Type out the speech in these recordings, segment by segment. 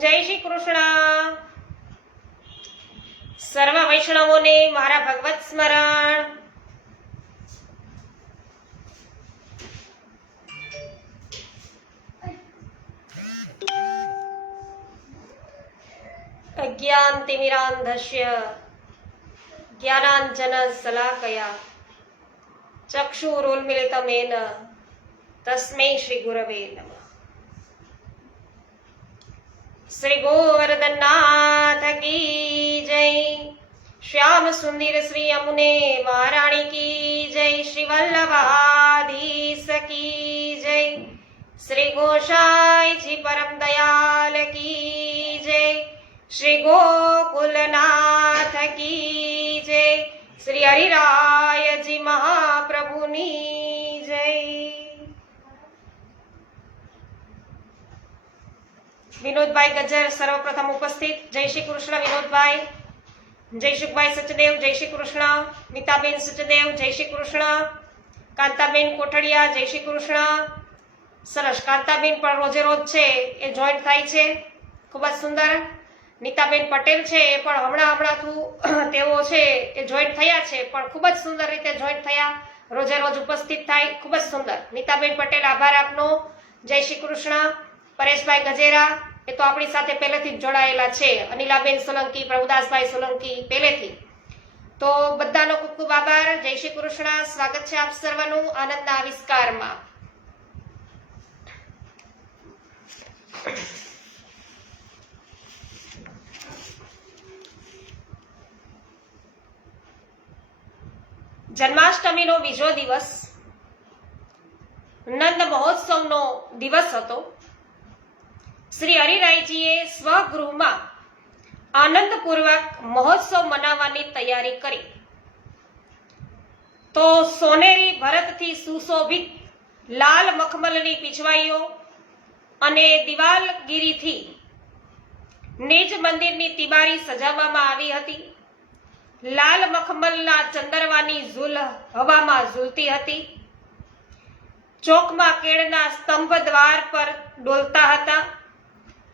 જય શ્રી કૃષ્ણ. સર્વ વૈષ્ણવોને મારા ભગવત સ્મરણ. અજ્ઞાનતિમિરાંધસ્ય જ્ઞાનાંજન શલાકયા ચક્ષુરુન્મિલિતમેન તસ્મૈ શ્રી ગુરવે નમઃ. શ્રી ગોવર્ધનનાથ કી જય. શ્યામ સુંદર શ્રી યમુને મહારાણી કી જય. શ્રી વલ્લભાધીશ કી જય. શ્રી ગોસાઈજી પરમ દયાલ કી જય. શ્રી ગોકુલનાથ કી જય. શ્રી હરિરાયજી મહાપ્રભુની જય. વિનોદભાઈ ગજ્જર સર્વપ્રથમ ઉપસ્થિત. જય શ્રી કૃષ્ણ વિનોદભાઈ. જયસુખભાઈ સચદેવ જય શ્રી કૃષ્ણ. નીતાબેન સચદેવ જય શ્રી કૃષ્ણ. કાંતાબેન કોઠડિયા જય શ્રી કૃષ્ણ. સરસ. કાંતાબેન પણ રોજે રોજ છે એ જોઈન્ટ થાય છે, ખૂબ જ સુંદર. નીતાબેન પટેલ છે એ પણ હમણાં તેઓ છે એ જોઈન્ટ થયા છે, પણ ખૂબ જ સુંદર રીતે જોઈન્ટ થયા, રોજે રોજ ઉપસ્થિત થાય, ખૂબ જ સુંદર. નીતાબેન પટેલ આભાર આપનો. જય શ્રી કૃષ્ણ. પરેશભાઈ ગજેરા એ તો આપણી સાથે પહેલેથી જ જોડાયેલા છે. અનિલાબેન સોલંકી, પ્રભુદાસભાઈ સોલંકી પહેલેથી. તો બધાનો ખૂબ ખૂબ આભાર. જય શ્રી કૃષ્ણ. સ્વાગત છે આપ સર્વનું આનંદના આવિષ્કારમાં. જન્માષ્ટમીનો બીજો દિવસ નંદ મહોત્સવનો દિવસ હતો. શ્રી હરિરાયજીએ સ્વગૃહમાં આનંદપૂર્વક મહોત્સવ મનાવવાની તૈયારી કરી. તો સોનેરી ભરતથી સુશોભિત લાલ મખમલની પીછવાઈઓ અને દિવાલગીરીથી નિજ મંદિરની તિબારી સજાવવામાં આવી હતી. લાલ મખમલના ચંદરવાની ઝૂલ હવામાં ઝૂલતી હતી. ચોકમાં કેળના સ્તંભ દ્વાર પર ડોલતા હતા.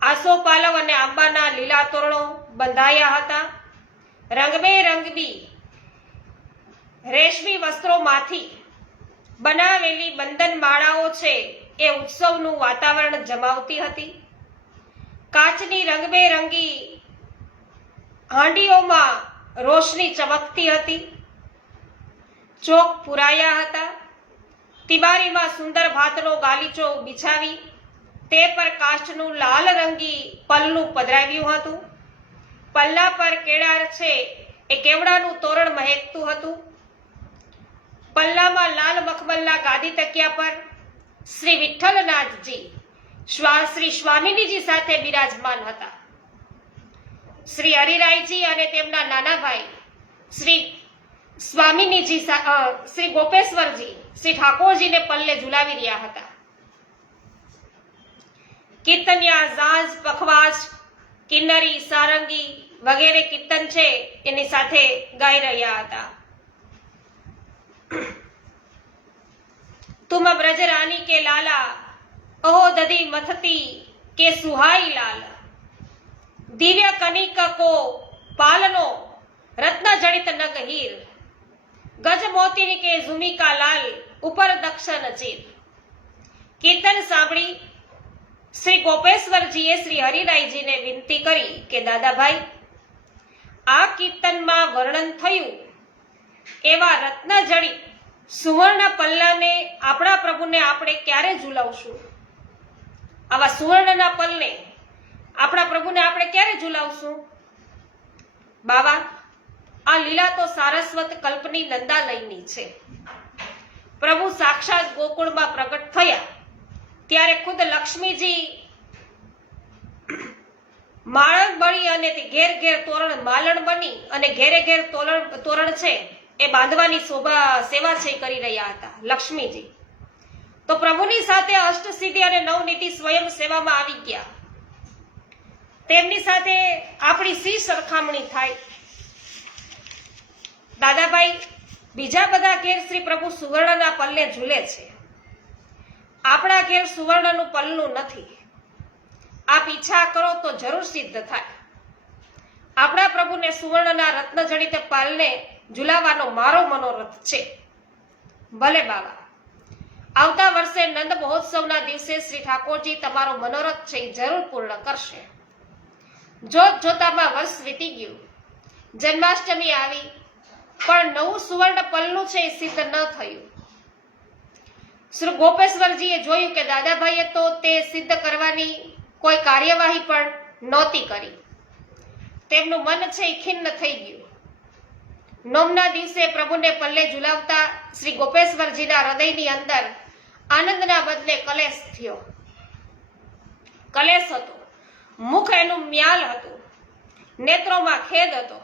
આસોપાલવ અને આંબાના લીલા તોરણો બંધાયા હતા. રંગબેરંગી રેશમી વસ્ત્રોમાંથી બનાવેલી બંધન માળાઓ છે એ ઉત્સવનું વાતાવરણ જમાવતી હતી. કાચની રંગબેરંગી હાંડીઓમાં રોશની ચમકતી હતી. ચોક પુરાયા હતા. તિબારીમાં સુંદર ભાતનો ગાલીચો બિછાવી તે પર કાષ્ઠનું લાલ રંગી પલ્લું પધરાવ્યું હતું. પલ્લા પર કેળા છે એ કેવડાનું તોરણ મહેકતું હતું. પલ્લામાં લાલ મખમલના ગાદી તકિયા પર શ્રી વિઠ્ઠલનાથજી શ્રી સ્વામિનીજી સાથે બિરાજમાન હતા. શ્રી હરિરાયજી અને તેમના નાના ભાઈ શ્રી સ્વામિનીજી શ્રી ગોપેશ્વરજી શ્રી ઠાકોરજીને પલ્લે ઝુલાવી રહ્યા હતા. કીર્તનિયા, ઝાંઝ, પખવાજ, કિન્નરી, સારંગી વગેરે કીર્તન છે એની સાથે ગાઈ રહ્યા હતા. તુમ બ્રજ રાની કે લાલા, અહો દધી મથતી કે સુહાઈ લાલ. દિવ્ય કનિક કો પાલનો રત્ન જડિત નગ હીર. ગજ મોતી કે ઝુમિકા લાલ ઉપર દક્ષન ચીર. કીર્તન સાંભળી શ્રી ગોપેશ્વરજીએ શ્રી હરિરાયજીને વિનંતી કરી કે દાદાભાઈ, આ કીર્તનમાં વર્ણન થયું એવા રત્નજડિત સુવર્ણ પલ્લાને આપણા પ્રભુને આપણે ક્યારે ઝુલાવશું? આવા સુવર્ણના પલ્લે આપણા પ્રભુને આપણે ક્યારે ઝુલાવશું? બાબા, આ લીલા તો સારસ્વત કલ્પની નંદાલયની છે. પ્રભુ સાક્ષાત ગોકુળમાં પ્રગટ થયા ત્યારે ખુદ લક્ષ્મીજી માળણ બની અને તે ઘેર ઘેર તોરણ માલણ બની અને ઘેરે ઘેર તોરણ છે એ બાંધવાની સેવા છે કરી રહ્યા હતા લક્ષ્મીજી. તો પ્રભુની સાથે અષ્ટસિદ્ધિ અને નવનીતિ સ્વયં સેવામાં આવી ગયા. તેમની સાથે આપણી સી સરખામણી થાય? દાદાભાઈ, બીજા બધા ઘેર શ્રી પ્રભુ સુવર્ણના પલ્લે ઝૂલે છે. આપણા ઘેર સુવર્ણનું પલ્લું નથી. આપ ઈચ્છા કરો તો જરૂર સિદ્ધ થાય. આપણા પ્રભુને સુવર્ણના રત્ન જડિત પાલને ઝુલાવવાનો મારો મનોરથ છે. ભલે બાબા, આવતા વર્ષે નંદ મહોત્સવના દિવસે શ્રી ઠાકોરજી તમારો મનોરથ છે એ જરૂર પૂર્ણ કરશે. જોત જોતામાં વર્ષ વીતી ગયું, જન્માષ્ટમી આવી, પણ નવું સુવર્ણ પલ્લું છે એ સિદ્ધ ન થયું. શ્રી ગોપેશ્વરજીએ જોયું કે દાદાભાઈએ તો તે સિદ્ધ કરવાની કોઈ કાર્યવાહી પણ નહોતી કરી. તેમનું મન છે એ ખિન્ન થઈ ગયું. નોમના દિવસે પ્રભુને પલ્લે ઝુલાવતા શ્રી ગોપેશ્વરજીના હૃદયની અંદર આનંદના બદલે કલેશ થયો. કલેશ હતો, મુખ એનું મ્યાલ હતું, નેત્રોમાં ખેદ હતો.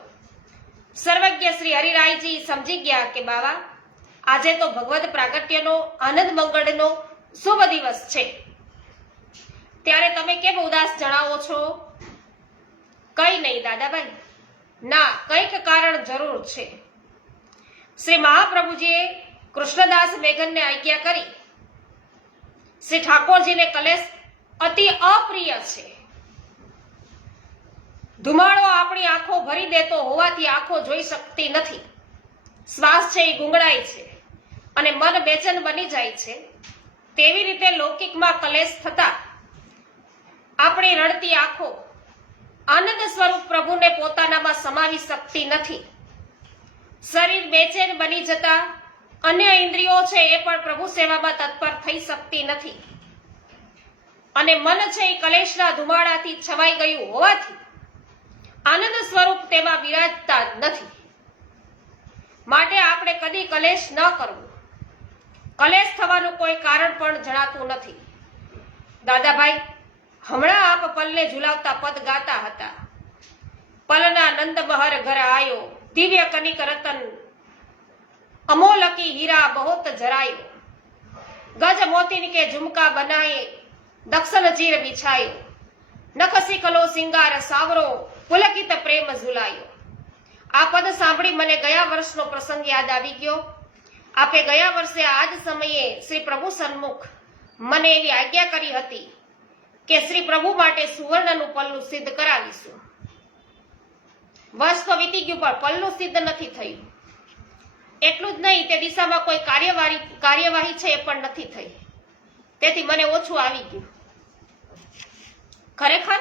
સર્વજ્ઞ શ્રી હરિરાયજી સમજી ગયા કે બાવા, આજે તો ભગવદ પ્રાગટ્યનો આનંદ મંગળનો શુભ દિવસ છે, ત્યારે તમે કેમ ઉદાસ જણાવો છો? કઈ નહીં દાદાભાઈ, ના, કંઈક કારણ જરૂર છે. શ્રી મહાપ્રભુજીએ કૃષ્ણદાસ મેઘનને આજ્ઞા કરી. શ્રી ઠાકોરજીને કલેશ અતિ અપ્રિય છે. ધુમાડો આપણી આંખો ભરી દેતો હોવાથી આંખો જોઈ શકતી નથી. શ્વાસ છે એ ગુંગળાય છે અને મન બેચેન બની જાય છે. તેવી રીતે લૌકિકમાં કલેશ થતા આપણી રડતી આંખો આનંદ સ્વરૂપ પ્રભુને પોતાનામાં સમાવી શકતી નથી. શરીર બેચેન બની જતા અન્ય ઇન્દ્રિયો છે એ પણ પ્રભુ સેવામાં તત્પર થઈ શકતી નથી અને મન છે એ કલેશના ધુમાડાથી છવાઈ ગયું હોવાથી આનંદ સ્વરૂપ તેમાં વિરાજતા નથી. માટે આપણે કદી કલેશ ન કરવું. કલેશ થવાનું કોઈ કારણ પણ જણાતું નથી. દાદાભાઈ, હમણાં આપ પલને ઝુલાવતા પદ ગાતા હતા. પલના નંદ બહર ઘર આયો, દિવ્ય કનિક રતન અમોલકી હીરા બહોત જરાયો, ગજ મોતીન કે ઝુમકા બનાએ, દક્ષન ચીર બિછાયો, નખ સિકલો સિંગાર સાવરો, પુલકિત પ્રેમ ઝુલાયો. આ પદ સાંભળી મને ગયા વર્ષનો પ્રસંગ યાદ આવી ગયો. આપે ગયા વર્ષે આ જ સમયે શ્રી પ્રભુ સન્મુખ મને એવી આજ્ઞા કરી હતી કે શ્રી પ્રભુ માટે સુવર્ણનું પલ્લું સિદ્ધ કરાવીશું. વર્ષ તો વીતી ગયું પણ પલ્લું સિદ્ધ નથી થયું. એટલું જ નહીં, તે દિશામાં કોઈ કાર્યવાહી છે એ પણ નથી થઈ. તેથી મને ઓછું આવી ગયું. ખરેખર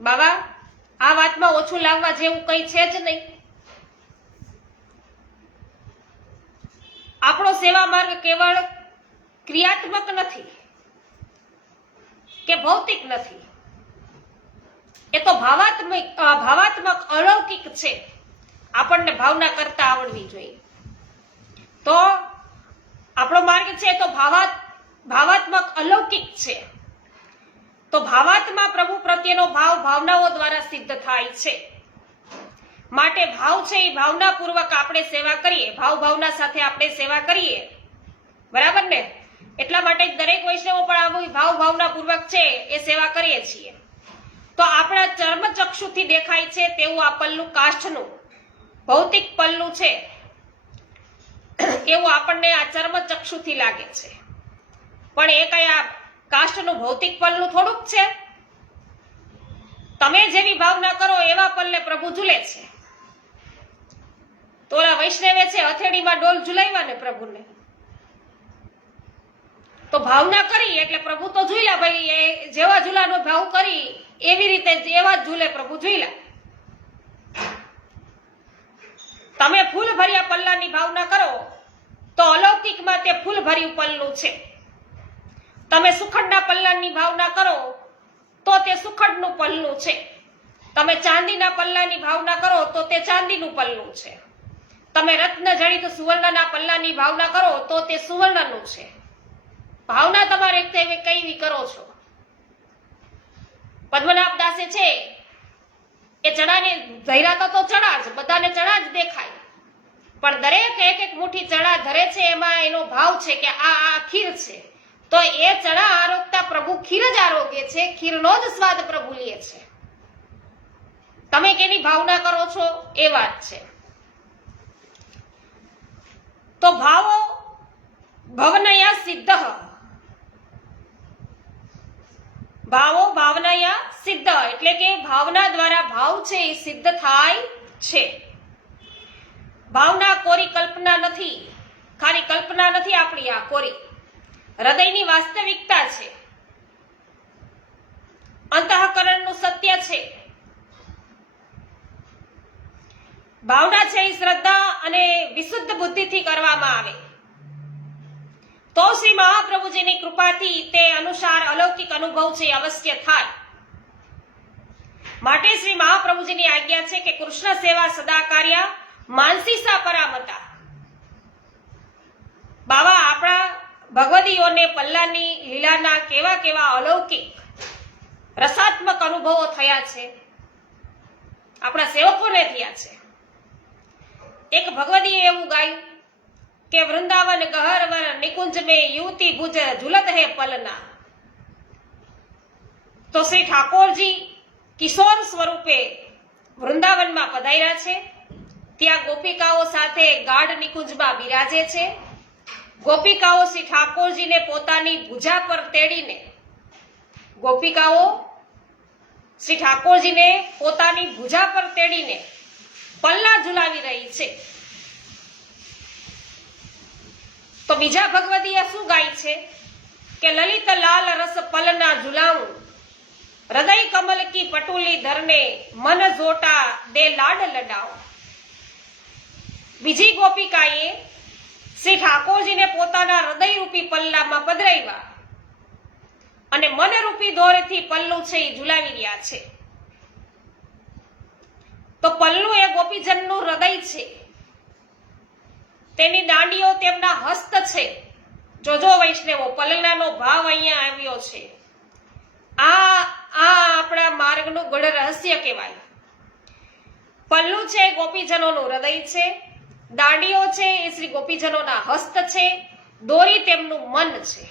બાબા, આ વાતમાં ઓછું લાવવા જેવું કંઈ છે જ નહીં. આપણો સેવા માર્ગ કેવળ ક્રિયાત્મક નથી કે ભૌતિક નથી, એ તો ભાવાત્મક અલૌકિક છે. આપણને ભાવના કરતા આવડવી જોઈએ. તો આપણો માર્ગ છે તો ભાવાત્મક અલૌકિક છે. તો ભાવાત્મા પ્રભુ પ્રત્યેનો ભાવ ભાવનાઓ દ્વારા સિદ્ધ થાય છે. માટે ભાવ છે એ ભાવનાપૂર્વક આપણે સેવા કરીએ, ભાવના સાથે આપણે સેવા કરીએ. બરાબર ને? એટલા માટે દરેક વૈષ્ણવો પણ આવી ભાવનાપૂર્વક છે એ સેવા કરીએ છીએ. તો આપણા ચર્મચક્ષુથી દેખાય છે તેવું આ પલ્લું કાષ્ઠનું ભૌતિક પલ્લું છે એવું આપણને આ ચર્મચક્ષુથી લાગે છે. પણ એ કઈ આ કાષ્ઠનું ભૌતિક પલ્લું થોડુંક છે? તમે જેવી ભાવના કરો એવા પલ્લે પ્રભુ ઝૂલે છે. તો ઓલા વૈષ્ણવે છે હથેળીમાં ડોલ ઝુલાવ્યા ને પ્રભુને, તો ભાવના કરી એટલે પ્રભુ તો ઝૂલ્યા. ભાઈ, એ જેવા ઝૂલાનો ભાવ કરી એવી રીતે એવા જ ઝૂલે પ્રભુ ઝૂલ્યા. તમે ફૂલ ભર્યા પલ્લાની ભાવના કરો તો અલૌકિકમાં તે ફૂલ ભર્યું પલ્લું છે. તમે સુખડના પલ્લાની ભાવના કરો તો તે સુખડનું પલ્લું છે. તમે ચાંદીના પલ્લાની ભાવના કરો તો તે ચાંદીનું પલ્લું છે. તમે રત્ન જડિત સુવર્ણના પલ્લાની ભાવના કરો તો તે સુવર્ણનું છે. ભાવના તમારે કઈ કરો છો. પદ્મનાભ દાસે છે એ ચણાને ધૈરાતા તો ચણા જ, બધાને ચણા જ દેખાય, પણ દરેક એક મુઠ્ઠી ચણા ધરે છે એમાં એનો ભાવ છે કે આ ખીર છે. તો એ ચણા આરોગતા પ્રભુ ખીર જ આરોગે છે, ખીરનો જ સ્વાદ પ્રભુ લે છે. તમે કેની ભાવના કરો છો એ વાત છે. તો ભાવો ભવનયા સિદ્ધ, ભાવો ભાવનયા સિદ્ધ, એટલે કે ભાવના દ્વારા ભાવ છે એ સિદ્ધ થાય છે. ભાવના કોરી કલ્પના નથી, ખાલી કલ્પના નથી આપણી આ કોરી, હૃદયની વાસ્તવિકતા છે, અંતઃકરણનું સત્ય છે. ભાવના છે એ શ્રદ્ધા અને વિશુદ્ધ બુદ્ધિથી કરવામાં આવે તો શ્રી મહાપ્રભુજીની કૃપાથી તે અનુસાર અલૌકિક અનુભવ છે અવશ્ય થાય. માટે શ્રી મહાપ્રભુજીની આજ્ઞા છે કે કૃષ્ણ સેવા સદા કાર્ય માનસીસા પરામતા. બાવા આપણા ભગવદીઓને પલ્લાની લીલાના કેવા કેવા અલૌકિક રસાત્મક અનુભવો થયા છે, આપણા સેવકોને થયા છે. એક ભગવદીએ એવું ગાયું કે વૃંદાવન ગહરવર નિકુંજ में युवती भुज झूलत है पलना. તો શ્રી ઠાકોરજી કિશોર સ્વરૂપે વૃંદાવનમાં પધાર્યા છે. ત્યાં ગોપિકાઓ સાથે ગાઢ નિકુંજમાં બિરાજે છે. ગોપિકાઓ શ્રી ઠાકોરજીને પોતાની ભુજા પર તેડીને ગોપિકાઓ શ્રી ઠાકોરજીને પોતાની ભુજા પર તેડીને પલ્લા ઝુલાવી રહી છે. તો બીજા ભગવદીએ શું ગાય છે કે લલિત લાલ રસ પલના ઝુલાવું, હૃદય કમલ કી પટુલી ધરને મન જોટા દે લાડ લડાઓ. બીજી ગોપિકાએ શ્રી ઠાકોરજીને પોતાના હૃદયરૂપી પલ્લામાં પધરાવ્યા અને મનરૂપી દોરેથી પલ્લું છે એ ઝુલાવી રહ્યા છે. તો પલ્લું એ ગોપીજનનું હૃદય છે, તેની દાંડીઓ તેમના હસ્ત છે. જોજો વૈષ્ણવો, પલ્લાનો ભાવ અહીંયા આવ્યો છે. આ આપણા માર્ગનું ગઢ રહસ્ય કહેવાય. પલ્લું છે ગોપીજનોનું હૃદય છે, દાંડીઓ છે એ શ્રી ગોપીજનોના હસ્ત છે, દોરી તેમનું મન છે.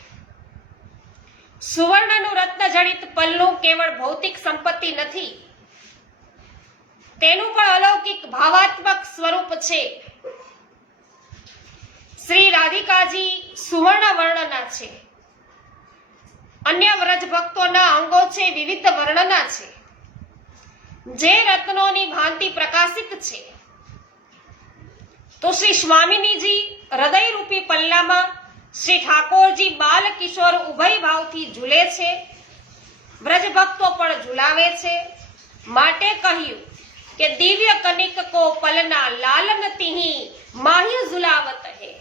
સુવર્ણનું રત્ન જડિત પલ્લું કેવળ ભૌતિક સંપત્તિ નથી, તેનું પણ અલૌકિક ભાવાત્મક સ્વરૂપ છે. શ્રી રાધિકાજી સુવર્ણ વર્ણના છે, અન્ય વ્રજ ભક્તોના અંગો છે વિવિધ વર્ણના છે, જે રત્નોની ભાંતિ પ્રકાશિત છે. તો શ્રી સ્વામિનીજી હૃદયરૂપી પલ્લામાં શ્રી ઠાકોરજી બાલ કિશોર ઉભય ભાવથી ઝૂલે છે, વ્રજ ભક્તો પણ ઝુલાવે છે. માટે કહ્યું કે દિવ્ય કનિક કો પલના લાલન તિહી માહ્ય ઝુલાવત હે.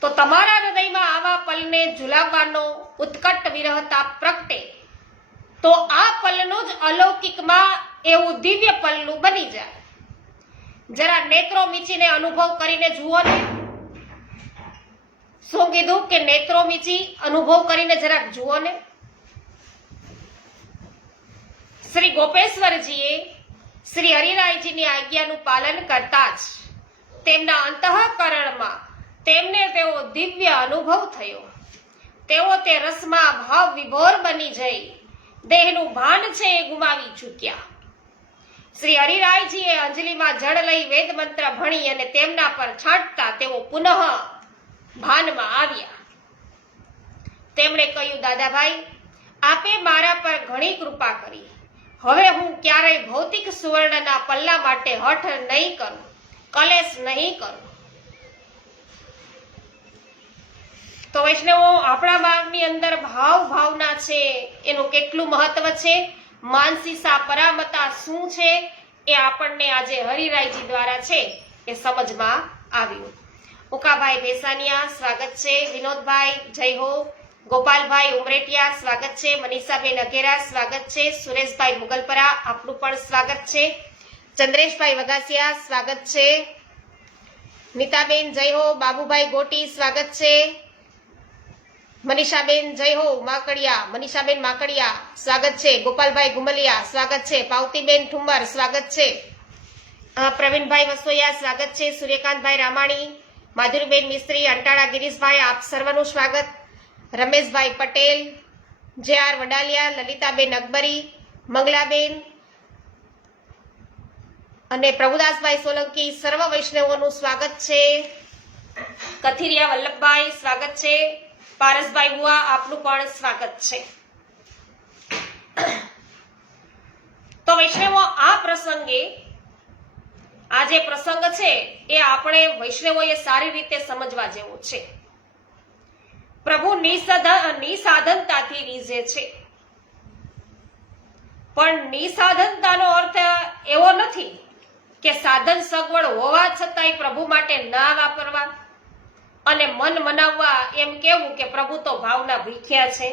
તો તમારા હૃદયમાં આવા પલને ઝુલાવવાનો ઉત્કટ વિરહતા પ્રગટે તો આ પલનું જ અલૌકિકમાં એવું દિવ્ય પલ્લું બની જાય. જરા નેત્રો મીચીને અનુભવ કરીને જુઓ ને. શું કીધું કે નેત્રો મીચી અનુભવ કરીને જરાક જુઓ ને. શ્રી ગોપેશ્વરજીએ શ્રી હરિરાયજીની આજ્ઞાનું પાલન કરતા જ તેમના અંતઃકરણમાં તેમને તેવો દિવ્ય અનુભવ થયો. તેઓ તે રસમાં ભાવ વિભોર બની જઈ દેહનું ભાન છે એ ગુમાવી ચૂક્યા. શ્રી હરિરાયજીએ અંજલિમાં જળ લઈ વેદ મંત્ર ભણી અને તેમના પર છાંટતા તેઓ પુનઃ ભાનમાં આવ્યા. તેમણે કહ્યું, દાદાભાઈ, આપે મારા પર ઘણી કૃપા કરી. હવે હું ક્યારેય ભૌતિક સુવર્ણના પલ્લા માટે હઠ નહીં કરું, કલેશ નહીં કરું. તો વૈષ્ણવો, આપણા માર્ગની અંદર ભાવ ભાવના છે એનું કેટલું મહત્વ છે, માનસીસા પરામતા શું છે એ આપણને આજે હરિરાયજી દ્વારા છે એ સમજમાં આવ્યું. ઉકાભાઈ ભેસાનિયા સ્વાગત છે, વિનોદભાઈ જય હો, ગોપાલભાઈ ઉમરેટિયા સ્વાગત છે, મનીષાબેન અઘેરા સ્વાગત છે, સુરેશભાઈ મુગલપરા આપનું પણ સ્વાગત છે, ચંદ્રેશભાઈ વગાસિયા સ્વાગત છે, નીતાબેન જય હો, બાબુભાઈ ગોટી સ્વાગત છે, મનીષાબેન જય હો માકડિયા, મનીષાબેન માકડિયા સ્વાગત છે, ગોપાલભાઈ ગુમલિયા સ્વાગત છે, પાવતીબેન ઠુમર સ્વાગત છે, પ્રવીણભાઈ વસોયા સ્વાગત છે, સૂર્યકાંતભાઈ રામાણી, માધુરીબેન મિસ્ત્રી, અંટાળા ગિરીશભાઈ આપ સર્વનું સ્વાગત, રમેશભાઈ પટેલ, જે આર વડાલિયા, લલિતાબેન અકબરી, મંગલાબેન અને પ્રભુદાસભાઈ સોલંકી સર્વ વૈષ્ણવોનું સ્વાગત છે, કથિરિયા વલ્લભભાઈ સ્વાગત છે, પારસભાઈ બુઆ, આપનું પણ સ્વાગત છે. તો વૈષ્ણવો, આ પ્રસંગે આ જે પ્રસંગ છે એ આપણે વૈષ્ણવોએ સારી રીતે સમજવા જેવો છે. પ્રભુ નિસાધનતાથી રીઝે છે, પણ નિસાધનતાનો અર્થ એવો નથી કે સાધન સગવડ હોવા છતાંય પ્રભુ માટે ના વાપરવા અને મન મનાવવા એમ કેવું કે પ્રભુ તો ભાવના ભૂખ્યા છે.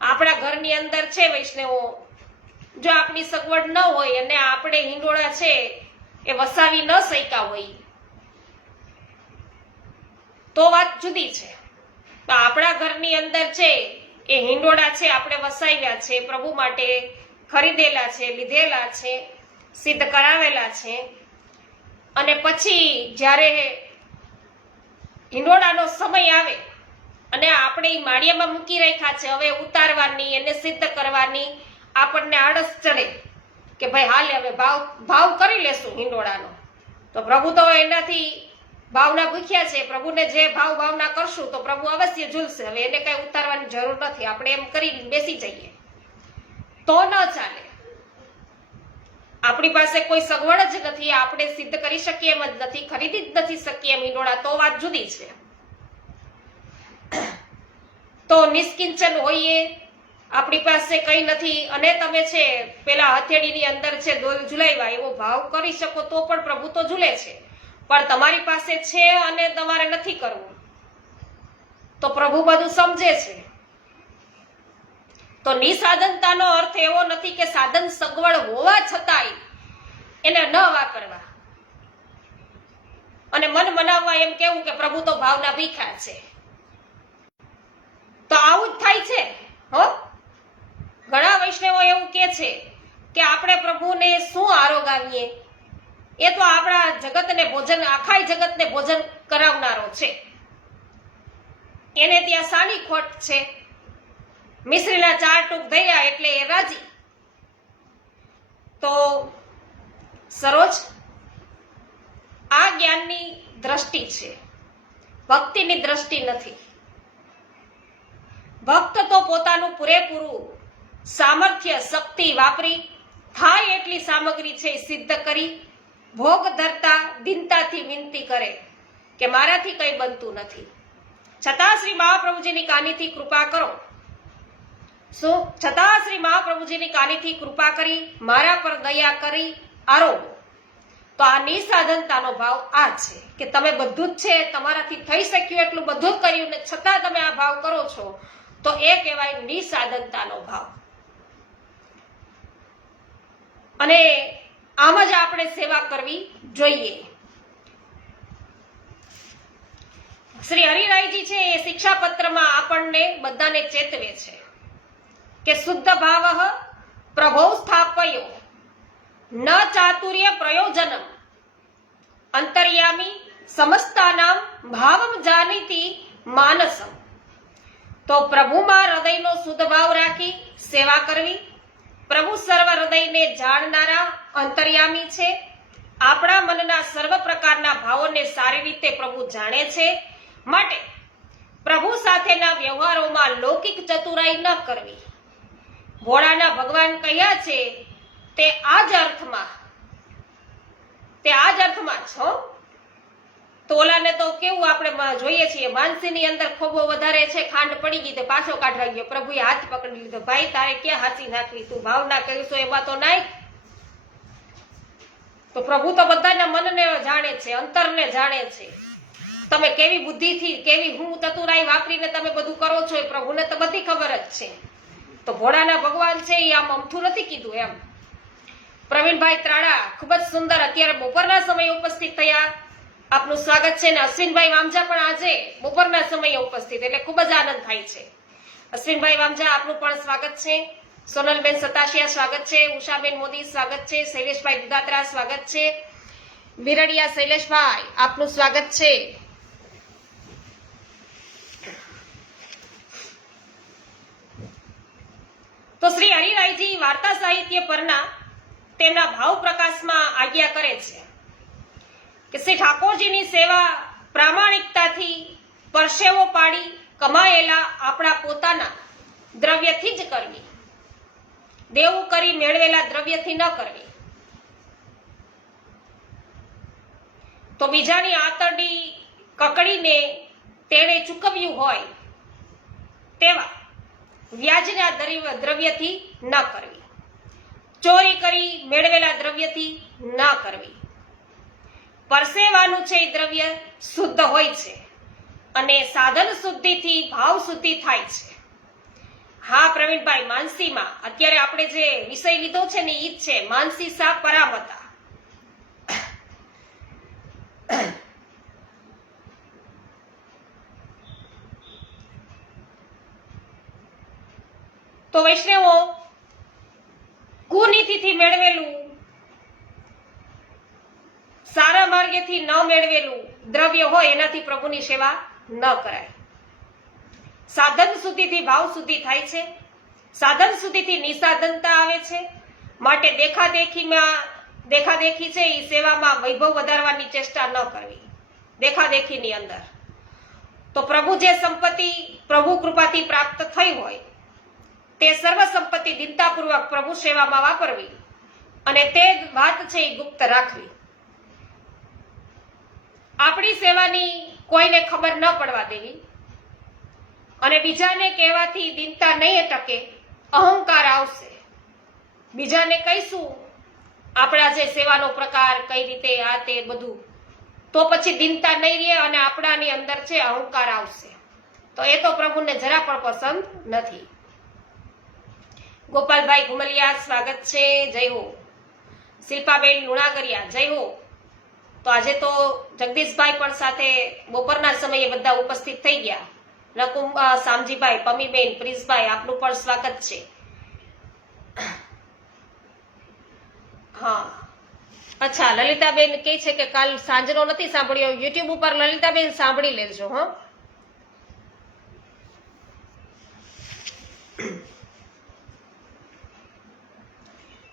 આપણા ઘરની અંદર છે વૈષ્ણવો, જો આપણી સગવડ ન હોય અને આપણે હિંડોળા છે એ વસાવી ન શક્યા હોય તો વાત જુદી છે. તો આપણા ઘરની અંદર છે એ હિંડોળા છે, આપણે વસાવ્યા છે, પ્રભુ માટે ખરીદેલા છે, લીધેલા છે, સિદ્ધ કરાવેલા છે, અને પછી જ્યારે હિંડોળાનો સમય આવે અને આપણે ઈ માળિયામાં મૂકી રાખ્યા છે, હવે ઉતારવાની એને સિદ્ધ કરવાની આપણને આળસ ચડે કે ભાઈ હાલે હવે ભાવ કરી લેશું હિંડોળાનો, તો પ્રભુ તો એનાથી ભાવના ભૂખ્યા છે. પ્રભુને જે ભાવના કરશું તો પ્રભુ અવશ્ય ઝૂલશે. હવે એને કઈ ઉતારવાની જરૂર નથી, આપણે એમ કરી બેસી જઈએ તો ન ચાલે. આપણી પાસે કોઈ સગવડ જ નથી, આપણે સિદ્ધ કરી શકીએ એમ જ નથી, ખરીદી જ નથી શકીએ એમ હિંડોળા, તો વાત જુદી છે. તો નિષ્કિંચન હોઈએ, આપણી પાસે કઈ નથી અને તમે છે પેલા હથેળીની અંદર છે દોલ ઝુલાવ્યા એવો ભાવ કરી શકો તો પણ પ્રભુ તો ઝૂલે છે. પણ તમારી પાસે છે અને તમારે નથી કરવું તો પ્રભુ બધું સમજે છે. તો નિસાધનતાનો અર્થ એવો નથી કે સાધન સગવડ હોવા છતાંય એને ન વાપરવા અને મન મનાવવા એમ કેવું કે પ્રભુ તો ભાવના ભીખ્યા છે. તો આવું જ થાય છે. ઘણા વૈષ્ણવો એવું કે છે કે આપણે પ્રભુને શું આરોગાવીએ, એ તો આપણા જગતને ભોજન, આખા જગતને ભોજન કરાવનારો છે, એને ત્યાં સાની ખોટ છે. મિશ્રીના 4 ટૂક દયા એટલે એ રાજી. તો સરોજ, આ જ્ઞાનની દ્રષ્ટિ છે, ભક્તિની દ્રષ્ટિ નથી. ભક્ત તો પોતાનું પૂરેપૂરું સામર્થ્ય શક્તિ વાપરી થાય એટલી સામગ્રી છે સિદ્ધ કરી ભોગ ધરતા દિનતાથી વિનંતી કરે કે મારાથી કઈ બનતું નથી, છતાં શ્રી મહાપ્રભુજીની કાનીથી કૃપા કરો. શું? છતાં શ્રી મહાપ્રભુજીની કાનીથી કૃપા કરી મારા પર દયા કરી આરોગો. તો આ નિસાધનતાનો ભાવ આ છે કે તમે બધું જ છે, તમારાથી થઈ શક્યું એટલું બધું કર્યું ને છતાં તમે આ ભાવ કરો છો, તો એ કહેવાય નિસાધનતાનો ભાવ. અને આમ જ આપણે સેવા કરવી જોઈએ. શ્રી હરિરાયજી છે એ શિક્ષાપત્રમાં આપણને બધાને ચેતવે છે કે શુદ્ધ ભાવ પ્રભો સ્થાપયો ન ચાતુર્ય પ્રયોજનમ અંતર્યામી સમસ્તાનામ ભાવમ જાનીતી માનસમ. તો પ્રભુમાં હૃદયનો શુદ્ધ ભાવ રાખી સેવા કરવી. પ્રભુ સર્વ હૃદયને જાણનારા અંતર્યામી છે. આપણા મનના સર્વ પ્રકારના ભાવોને સારી રીતે પ્રભુ જાણે છે. માટે પ્રભુ સાથેના વ્યવહારોમાં લૌકિક ચતુરાઈ ન કરવી. ભોળાના ભગવાન કહ્યા છે તે આ જ અર્થમાં છો. તો ઓલાને તો કેવું આપણે જોઈએ છીએ, માનસીની અંદર ખોબો વધારે છે, ખાંડ પડી ગઈ તો પાછો કાઢવા ગયો, પ્રભુએ હાથ પકડી લીધો, ભાઈ તારે ક્યાં હાચી નાખવી, તું ભાવના કરીશો એમાં તો નાય. તો પ્રભુ તો બધાના મનને જાણે છે, અંતરને જાણે છે. તમે કેવી બુદ્ધિથી, કેવી હું ચતુરાઈ વાપરીને તમે બધું કરો છો એ પ્રભુને તો બધી ખબર જ છે. તો ભોળાના ભગવાન છે એ આમ અમથું નથી કીધું એમ. પ્રવીણભાઈ ત્રાડા ખૂબ જ સુંદર અત્યારે બપોરના સમયે ઉપસ્થિત થયા, આપનું સ્વાગત છે. ને અશ્વિનભાઈ વામજા પણ આજે બપોરના સમયે ઉપસ્થિત, એટલે ખૂબ જ આનંદ થાય છે. અશ્વિનભાઈ વામજા, આપનું પણ સ્વાગત છે. સોનલબેન સતાશિયા સ્વાગત છે. ઉષાબેન મોદી સ્વાગત છે. શૈલેષભાઈ દુધાત્રા સ્વાગત છે. વિરડિયા શૈલેષભાઈ, આપનું સ્વાગત છે. તો શ્રી હરિરાયજી વાર્તા સાહિત્ય પરના તેમના ભાવ પ્રકાશમાં આજ્ઞા કરે છે કે શ્રી ઠાકોરજીની સેવા પ્રામાણિકતાથી પરસેવો પાડી કમાયેલા આપણા પોતાના દ્રવ્યથી જ કરવી, દેવું કરી મેળવેલા દ્રવ્યથી ન કરવી. તો બીજાની આંતરડી કકડીને તેણે ચૂકવ્યું હોય તેવા વ્યાજના દ્રવ્યથી ન કરવી, ચોરી કરી મેળવેલા દ્રવ્યથી ન કરવી. પરસેવાનું છે એ દ્રવ્ય શુદ્ધ હોય છે અને સાધન શુદ્ધિથી ભાવ શુદ્ધિ થાય છે. હા પ્રવીણભાઈ, માનસીમાં અત્યારે આપણે જે વિષય લીધો છે ને ઈ જ છે, માનસી સા પરામતા. તો વૈષ્ણવો, કુનીતિથી મેળવેલું, સારા માર્ગેથી ન મેળવેલું દ્રવ્ય હોય એનાથી પ્રભુની સેવા ન કરાય. સાધન શુદ્ધિથી ભાવ શુદ્ધિ થાય છે, સાધન શુદ્ધિથી નિસાધનતા આવે છે. માટે દેખાદેખી છે એ સેવામાં વૈભવ વધારવાની ચેષ્ટા ન કરવી, દેખાદેખીની અંદર. તો પ્રભુ જે સંપત્તિ પ્રભુ કૃપાથી પ્રાપ્ત થઈ હોય તે સર્વ સંપત્તિ દિનતાપૂર્વક પ્રભુ સેવામાં વાપરવી અને તે વાત છે એ ગુપ્ત રાખવી. આપણી સેવાની કોઈને ખબર ન પડવા દેવી અને બીજાને કહેવાથી દિનતા નહીં ટકે, અહંકાર આવશે. બીજાને કહીશું આપણા જે સેવાનો પ્રકાર કઈ રીતે આ તે બધું, તો પછી દિનતા નહીં રહે અને આપણાની અંદર છે અહંકાર આવશે. તો એ તો પ્રભુને જરા પણ પસંદ નથી. ગોપાલભાઈ ઘુમલિયા સ્વાગત છે, જય હો. શિલ્પાબેન લુણાગરિયા જય હો. તો આજે તો જગદીશભાઈ પણ સાથે બપોરના સમયે બધા ઉપસ્થિત થઈ ગયા. રકુમ સામજીભાઈ, પમીબેન, પ્રિન્સભાઈ, આપનું પણ સ્વાગત છે. હા અચ્છા, લલિતાબેન કહે છે કે કાલ સાંજનો નથી સાંભળ્યો, યુટ્યુબ ઉપર લલિતાબેન સાંભળી લેજો. હા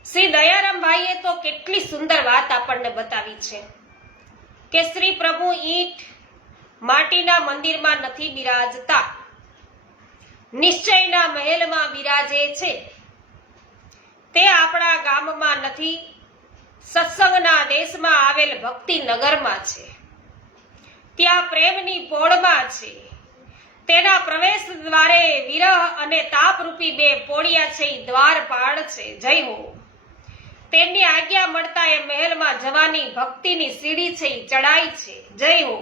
શ્રી દયારામભાઈએ તો કેટલી સુંદર વાત આપણને બતાવી છે કે શ્રી પ્રભુ ઈંટ માટીના મંદિરમાં નથી બિરાજતા, નિશ્ચયના મહેલમાં બિરાજે છે. તે આપણા ગામમાં નથી, સત્સંગના દેશમાં આવેલ ભક્તિ નગરમાં છે. ત્યાં પ્રેમની પોળમાં છે. તેના પ્રવેશ દ્વારે વિરહ અને તાપરૂપી બે પોળિયા છે એ દ્વારપાળ છે. જય હો. તેમની આજ્ઞા મળતા એ મહેલમાં જવાની ભક્તિની સીડી છે એ ચડાઈ છે. જય હો.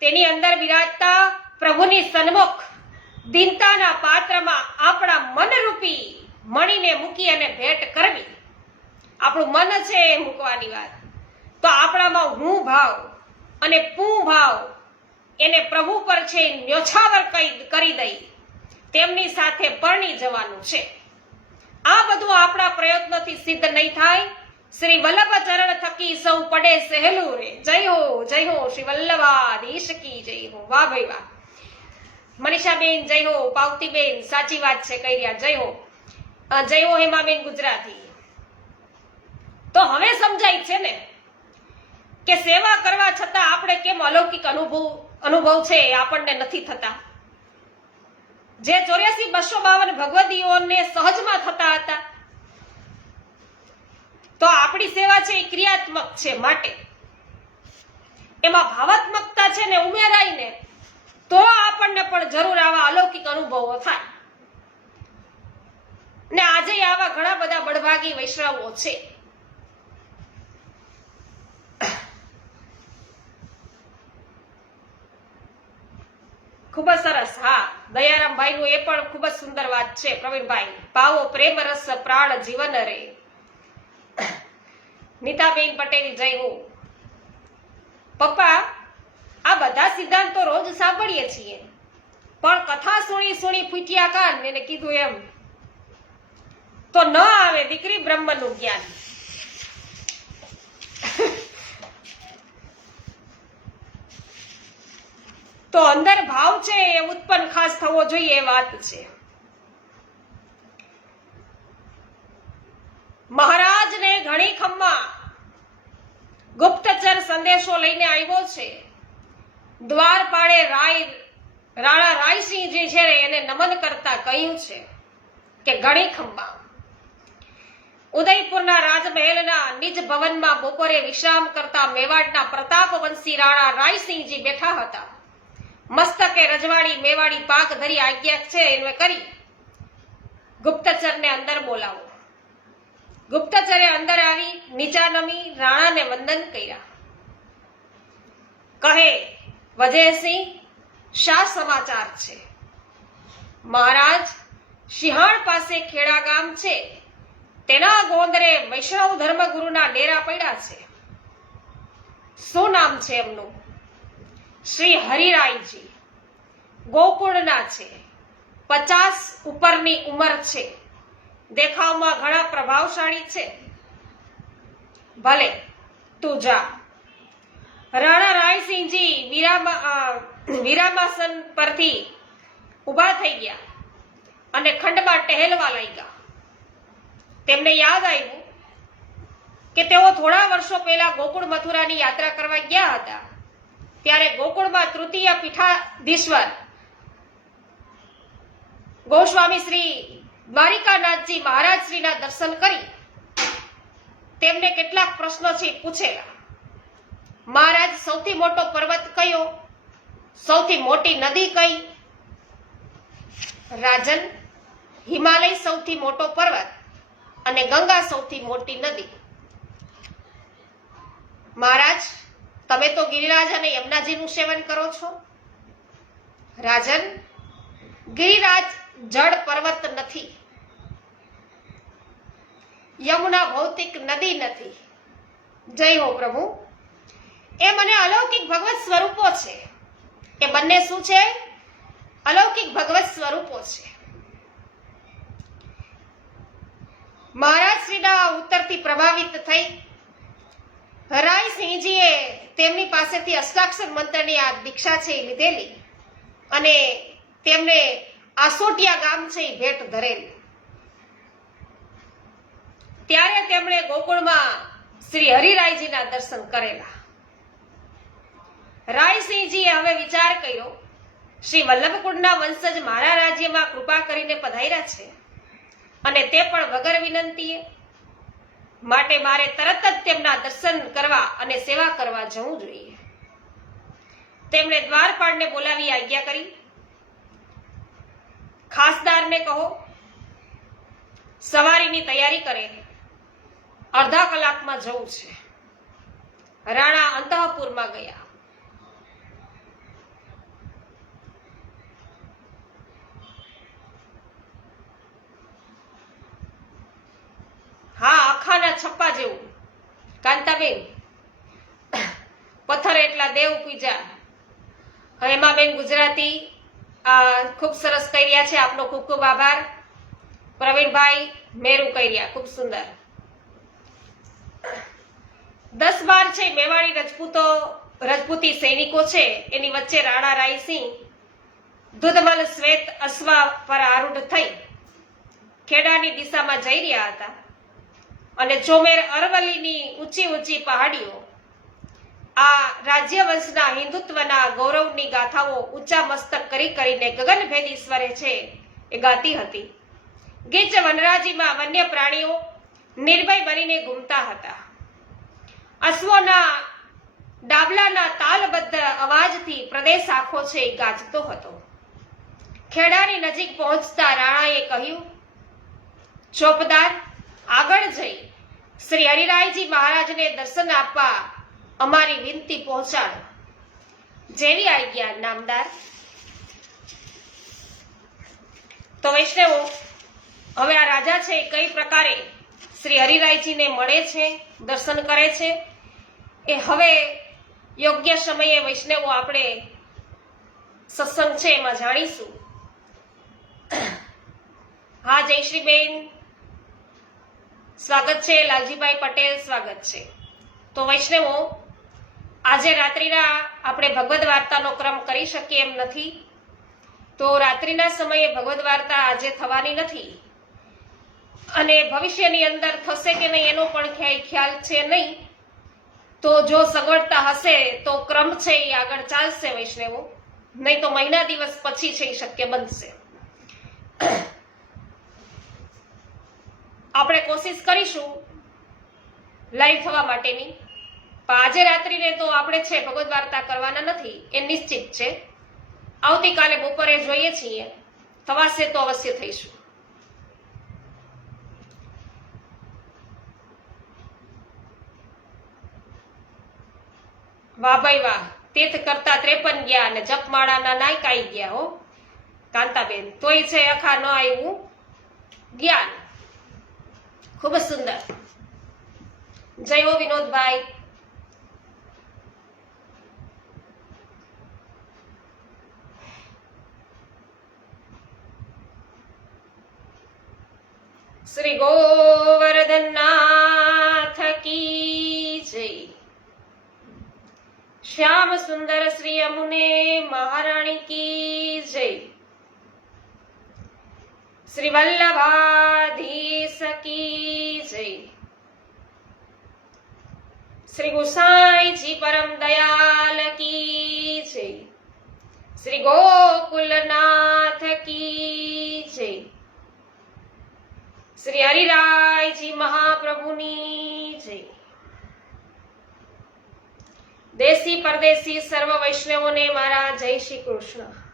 તેની અંદર બિરાજતા પ્રભુની સન્મુખ દીનતાના પાત્રમાં આપણા મનરૂપી મણીને મૂકી અને ભેટ કરવી. આપણું મન છે એ મૂકવાની વાત. તો આપણામાં હું ભાવ અને પૂ ભાવ એને પ્રભુ પર છે ન્યોછાવર કરી દઈ તેમની સાથે પરણી જવાનું છે. આ બધું આપણા પ્રયત્નોથી સિદ્ધ નહીં થાય. શ્રી વલ્લભ ચરણ થકી સૌ પડે સહેલું રે. જય હો, જય હો. શ્રી વલ્લભાધીશ કી જય હો. વાહ ભાઈ વાહ. મનીષાબેન જય હો. પાવતીબેન સાચી વાત છે કહી રહ્યા. જય હો. જય હો હેમાબેન ગુજરાતી. તો હવે સમજાય છે ને કે સેવા કરવા છતાં આપણે કેમ અલૌકિક અનુભવ છે એ આપણને નથી થતા. જે 84,252 ભગવદીઓને સહજમાં થતા હતા, તો આપણી સેવા છે એ ક્રિયાત્મક છે. માટે એમાં ભાવાત્મકતા છે ને ઉમેરાય ને તો આપણને પણ જરૂર આવા અલૌકિક અનુભવો થાય. ને આજે આવા ઘણા બધા બળભાગી વૈષ્ણવો છે. ખૂબ જ સરસ. હા, દયારામભાઈ નું એ પણ ખૂબ જ સુંદર વાત છે. પ્રવીણભાઈ, પાવો પ્રેમ રસ પ્રાણ જીવન રે. નીતાબેન પટેલ જય હો. પપ્પા, આ બધા સિદ્ધાંતો રોજ સાંભળીએ છીએ, પણ કથા સુણી ફૂટ્યા કાન એને કીધું એમ તો ન આવે દીકરી બ્રહ્મનું જ્ઞાન. તો અંદર ભાવ છે એ ઉત્પન્ન ખાસ થવો જોઈએ એ વાત છે. મહારાજને ઘણી ખમ્મા ગુપ્તચર સંદેશો લઈને આવ્યો છે દ્વારપાળે રાણા રાયસિંહજી છે એને નમન કરતા કહ્યું છે કે ગણી ખંભા. ઉદયપુરના રાજમહેલના નિજ ભવનમાં બપોરે વિશ્રામ કરતા મેવાડના પ્રતાપવંશી રાણા રાયસિંહજી બેઠા હતા. મસ્તકે રજવાડી મેવાડી પાક ધરી આજ્ઞા છે એને કરી ગુપ્તચરને અંદર બોલાવો. ગુપ્તચરે અંદર આવી નીચા નમી રાણાને વંદન કર્યા. કહે, વજયસિંહ, શા સમાચાર છે? મહારાજ, સિંહાણ પાસે ખેડા ગામ છે તેના ગોંદરે વૈષ્ણવ ધર્મગુરુના ડેરા પડ્યા છે. શું નામ છે એમનું? શ્રી હરિરાયજી. ગોકુળના છે. 50 ઉપરની ઉંમર છે. દેખાવમાં ઘણા પ્રભાવશાળી છે. ભલે, તું જા. રાણા રાયસિંહજી વીરામાસન પરથી ઊભા થઈ ગયા અને ખંડમાં ટહેલવા લાગ્યા. તેમને યાદ આવ્યું કે તેઓ થોડા વર્ષો પહેલા ગોકુળ મથુરાની યાત્રા કરવા ગયા હતા. ત્યારે ગોકુળમાં તૃતીય પીઠાધીશ્વર ગોસ્વામી શ્રી દ્વારિકાનાથજી મહારાજ શ્રીના દર્શન કરી તેમને કેટલાક પ્રશ્નો છે પૂછેલા. મહારાજ, સૌથી મોટો પર્વત કયો? સૌથી મોટી નદી કઈ? રાજન, હિમાલય સૌથી મોટો પર્વત અને ગંગા સૌથી મોટી નદી. મહારાજ, તમે તો ગિરિરાજ અને યમુનાજીનું સેવન કરો છો. રાજન, ગિરિરાજ જળ પર્વત નથી. યમુના ભૌતિક નદી નથી. જય હો પ્રભુ. એ મને અલૌકિક ભગવત સ્વરૂપો છે. એ બંને શું છે? અલૌકિક ભગવત સ્વરૂપો છે. મહારાજ શ્રીના ઉત્તરથી પ્રભાવિત થઈ રાયસિંહજીએ તેમની પાસેથી અષ્ટાક્ષર મંત્રની આ દીક્ષા છે લીધેલી અને તેમને આસોટિયા ગામ છે એ ભેટ ધરેલી. ત્યારે તેમણે ગોકુળમાં શ્રી હરિરાયજીના દર્શન કરેલા. રાયસિંહજીએ હવે વિચાર કર્યો, શ્રી વલ્લભકુળના વંશજ મારા રાજ્યમાં કૃપા કરીને પધાર્યા છે અને તે પણ વગર વિનંતીએ. માટે મારે તરત જ તેમના દર્શન કરવા અને સેવા કરવા જવું જોઈએ. તેમણે દ્વારપાળને બોલાવી આજ્ઞા કરી, ખાસદારને કહો સવારીની તૈયારી કરે, અડધા કલાકમાં જવું છે. રાણા અંતઃપુરમાં ગયા. હા, આખાના છપ્પા જેવું. કાંતાબેન, પથ્થર એટલા દેવ પૂજા. હેમાબેન ગુજરાતી ખૂબ સરસ કર્યા છે. આપનો ખૂબ ખૂબ આભાર. પ્રવીણભાઈ મેરુ કર્યા, ખૂબ સુંદર. 10-12 છે મેવાડી રજપૂતી સૈનિકો છે. એની વચ્ચે રાણા રાયસિંહ દુધમલ શ્વેત અશ્વા પર આરૂઢ થઈ ખેડાની દિશામાં જઈ રહ્યા હતા અને ચોમેર અરવલ્લીની ઊંચી ઊંચી પહાડીઓ આ રાજ્યવંશના હિન્દુત્વના ગૌરવની ગાથાઓ ઊંચા મસ્તક કરી કરીને ગગનભેદી સ્વરે છે એ ગાતી હતી. ગીચ વનરાજીમાં વન્ય પ્રાણીઓ નિર્ભય બનીને ઘૂમતા હતા. અશ્વોના ડાબલાના તાલબદ્ધ અવાજથી પ્રદેશ આખો છે એ ગાજતો હતો. ખેડાની નજીક પહોંચતા રાણાએ કહ્યું, ચોપદાર, આગળ જઈ શ્રી હરિરાયજી મહારાજને દર્શન આપવા અમારી વિનંતી પહોંચાડો. જેવી આજ્ઞા, નામદાર. તો વૈષ્ણવો, હવે આ રાજા છે કઈ પ્રકારે શ્રી હરિરાયજીને મળે છે, દર્શન કરે છે, એ હવે યોગ્ય સમયે વૈષ્ણવો આપણે સત્સંગ છે એમાં જાણીશું. હા, જયશ્રીબેન સ્વાગત છે. લાલજીભાઈ પટેલ સ્વાગત છે. તો વૈષ્ણવો, આજે રાત્રિના આપણે ભગવદ વાર્તાનો ક્રમ કરી શકીએ એમ નથી. તો રાત્રિના સમયે ભગવદ વાર્તા આજે થવાની નથી અને ભવિષ્યની અંદર થશે કે નહીં એનો પણ ખ્યાલ છે નહીં. તો જો સગવડતા હશે તો ક્રમ છે એ આગળ ચાલશે વૈષ્ણવો, નહીં તો મહિના દિવસ પછી છે એ શક્ય બનશે. આપણે કોશિશ કરીશું લાઈવ થવા માટેની, પણ આજે રાત્રિને તો આપણે છે ભગવદ વાર્તા કરવાના નથી, એ નિશ્ચિત છે. આવતીકાલે બપોરે જોઈએ છીએ, થવાશે તો અવશ્ય થઈશું. વાહ ભાઈ વાહ, તીર્થ કરતા 53 ગયા અને જપમાળાના નાય કાઈ ગયા હો કાંતાબેન, તોય છે અખા ન આવ્યું જ્ઞાન. ખૂબ જ સુંદર. જય હો વિનોદભાઈ. શ્રી ગોવર્ધનનાથ કી જય. શ્યામ સુંદર શ્રી અમુને મહારાણી કી જય. શ્રી વલ્લભાધીશ કી જય. શ્રી ગુસાઈજી પરમ દયાલ કી જય. શ્રી ગોકુલનાથ કી જય. શ્રી હરિરાયજી મહાપ્રભુની જય. દેશી પરદેશી સર્વ વૈષ્ણવોને મારા જય શ્રી કૃષ્ણ.